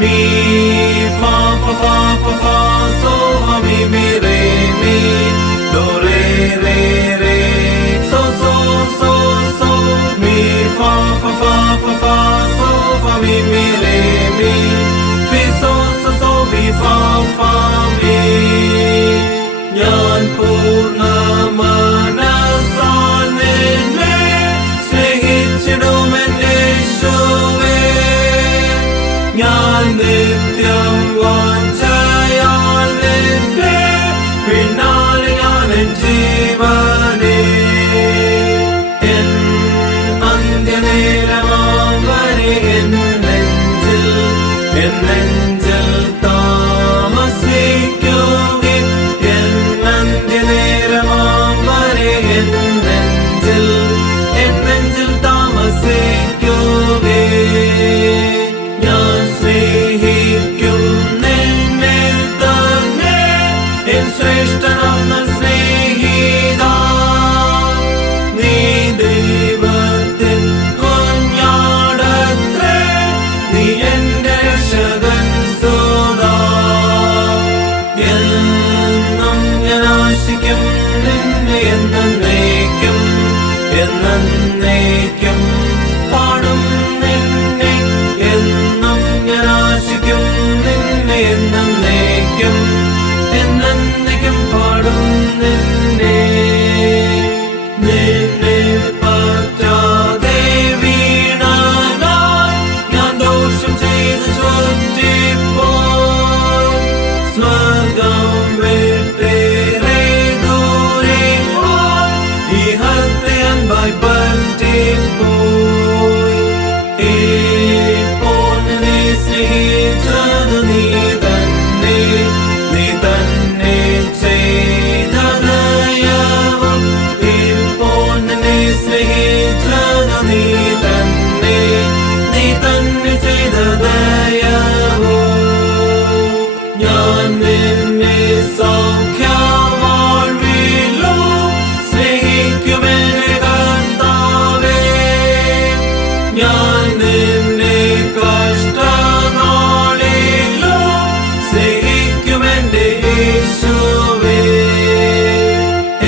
mi fa fa fa fa fa so fa mi re mi do re re re so so so so mi fa fa fa fa fa so fa mi re mi fi so so so mi fa fa mi ഞാൻ പൂർണ്ണമനസ്സാൽ നിന്നെ സ്നേഹിച്ചിടുമെന്റെ യേശുവേ ഞാൻ നിത്യം വാഞ്ചയാൽ നിന്റെ പിന്നാലെ ഞാൻ N ജീവനേ N അന്ത്യനേരമാം വരെ എൻ നെഞ്ചിൽ താമസിക്കുകയും എൻ അന്ത്യനേരമാം വരെ എൻ നെഞ്ചിൽ താമസിക്കുകയും ഞാൻ സ്നേഹിക്കും നിന്നെ തന്നെ എൻ ശ്രേഷ്ഠനാം സ്നേഹിതാ നീ ദൈവത്തിൻ കുഞ്ഞാടത്രേ നീ എന്റെ രക്ഷകൻ സുതാ എന്നും ഞാൻ ആശിക്കും നിന്നെ എന്നേക്കും പാടും നിന്നെ എന്നും ഞാൻ ആശിക്കും നിന്നെ എന്നേക്കും പാടും നിന്നെ നിന്നെ പറ്റാതെ വീണാനായി ഞാൻ ദോഷം ചെയ്ത് ചുറ്റിപ്പോയി സ്വർഗം വിട്ടേറെ ദൂരെ ഇഹത്തെ അൻപായി പറ്റിപ്പോയി ഇപ്പോൾ നിന്നെ സ്നേഹിച്ചത് നീ തന്നെ ചെയ്ത ദയവും ഇപ്പോൾ നിന്നെ സ്നേഹിച്ചത് നീ തന്നെ ചെയ്ത ദയവും ഞാൻ നിന്നെ സൗഖ്യവാഴ്വിലും സ്നേഹിക്കുമെന്റെ കർത്താവേ ഞാൻ നിന്നെ കഷ്ടനാളിലും സ്നേഹിക്കുമെന്റെ യേശുവേ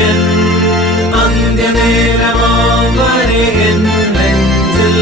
എൻ അന്ത്യനേരമാം വരെ എൻ നെഞ്ചിൽ